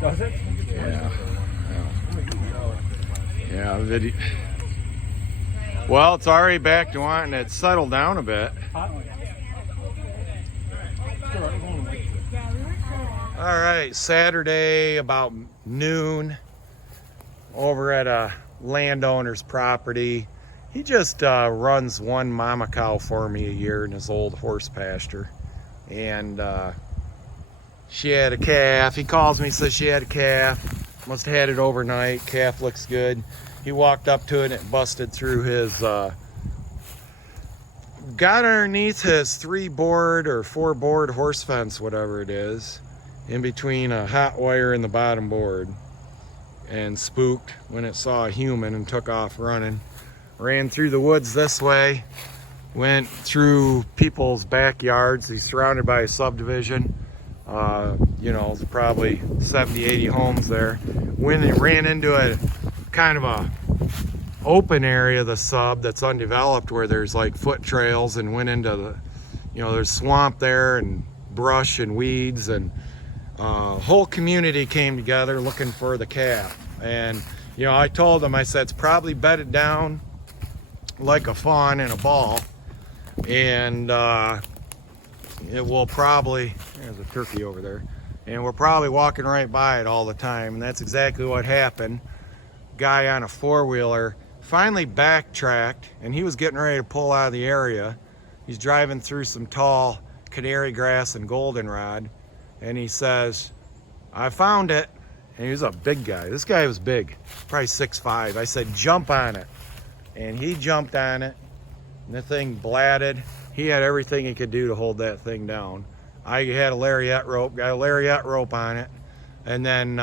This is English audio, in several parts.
Does it? Yeah. Yeah, video. Well, it's already back to wanting it settled down a bit. All right, Saturday about noon over at a landowner's property. He just runs one mama cow for me a year in his old horse pasture. And she had a calf. He calls me, says she had a calf. Must have had it overnight. Calf looks good. He walked up to it and it busted through his, got underneath his 3-board or 4-board horse fence, whatever it is, in between a hot wire and the bottom board, and spooked when it saw a human and took off running. Ran through the woods this way, went through people's backyards. He's surrounded by a subdivision. You know, there's probably 70, 80 homes there. When they ran into a kind of a open area of the sub that's undeveloped, where there's like foot trails, and went into the, you know, there's swamp there and brush and weeds, and whole community came together looking for the calf. And you know, I told them, I said, it's probably bedded down like a fawn in a ball, and it will probably, there's a turkey over there, and we're probably walking right by it all the time. And that's exactly what happened. Guy on a 4-wheeler finally backtracked, and he was getting ready to pull out of the area. He's driving through some tall canary grass and goldenrod, and he says, I found it. And he was a big guy. This guy was big, probably 6'5". I said, jump on it. And he jumped on it, and the thing blatted. He had everything he could do to hold that thing down. I had a lariat rope, got a lariat rope on it, and then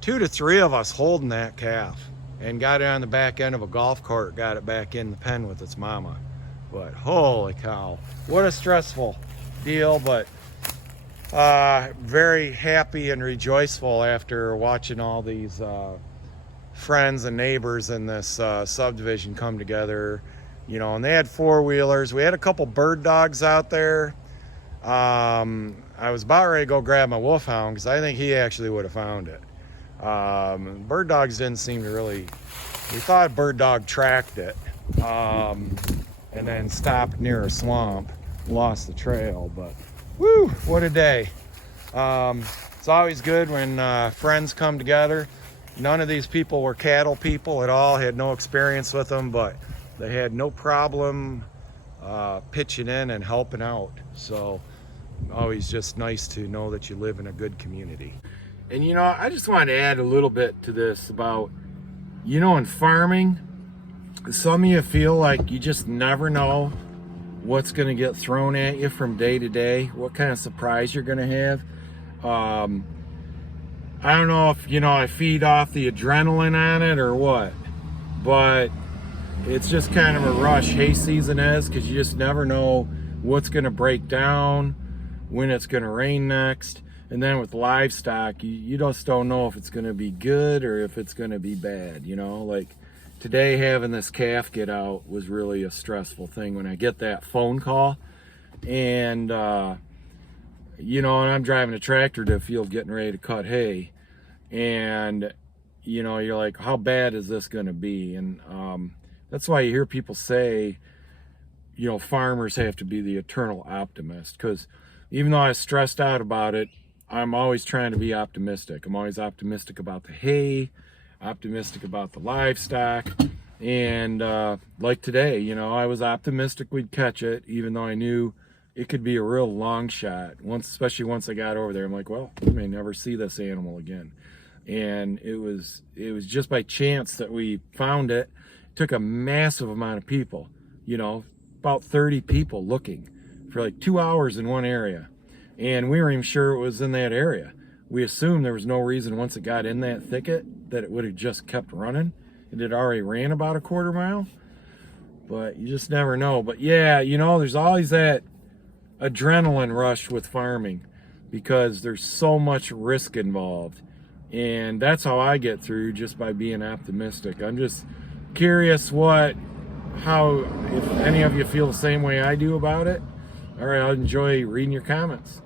2 to 3 of us holding that calf, and got it on the back end of a golf cart, got it back in the pen with its mama. But holy cow, what a stressful deal, but very happy and rejoiceful after watching all these friends and neighbors in this subdivision come together. You know, and they had 4-wheelers. We had a couple bird dogs out there. I was about ready to go grab my wolfhound, because I think he actually would have found it. Bird dogs didn't seem to really, we thought bird dog tracked it, and then stopped near a swamp, lost the trail. But woo, what a day. It's always good when friends come together. None of these people were cattle people at all, had no experience with them, but they had no problem pitching in and helping out. So always just nice to know that you live in a good community. And you know, I just wanted to add a little bit to this about, you know, in farming, some of you feel like you just never know what's going to get thrown at you from day to day, what kind of surprise you're going to have. I don't know if, you know, I feed off the adrenaline on it or what, but it's just kind of a rush hay season is, because you just never know what's going to break down, when it's going to rain next. And then with livestock, you just don't know if it's going to be good or if it's going to be bad. You know, like today having this calf get out was really a stressful thing when I get that phone call. And you know, and I'm driving a tractor to a field getting ready to cut hay, and you know, you're like, how bad is this going to be? And that's why you hear people say, you know, farmers have to be the eternal optimist, because even though I was stressed out about it, I'm always trying to be optimistic. I'm always optimistic about the hay, optimistic about the livestock. And like today, you know, I was optimistic we'd catch it, even though I knew it could be a real long shot. Especially once I got over there, I'm like, well, we may never see this animal again. And it was just by chance that we found it. It took a massive amount of people, you know, about 30 people looking for like 2 hours in one area. And we weren't even sure it was in that area. We assumed there was no reason once it got in that thicket that it would have just kept running. It had already ran about a quarter mile, but you just never know. But yeah, you know, there's always that adrenaline rush with farming because there's so much risk involved. And that's how I get through, just by being optimistic. I'm just curious how, if any of you feel the same way I do about it. All right, I'll enjoy reading your comments.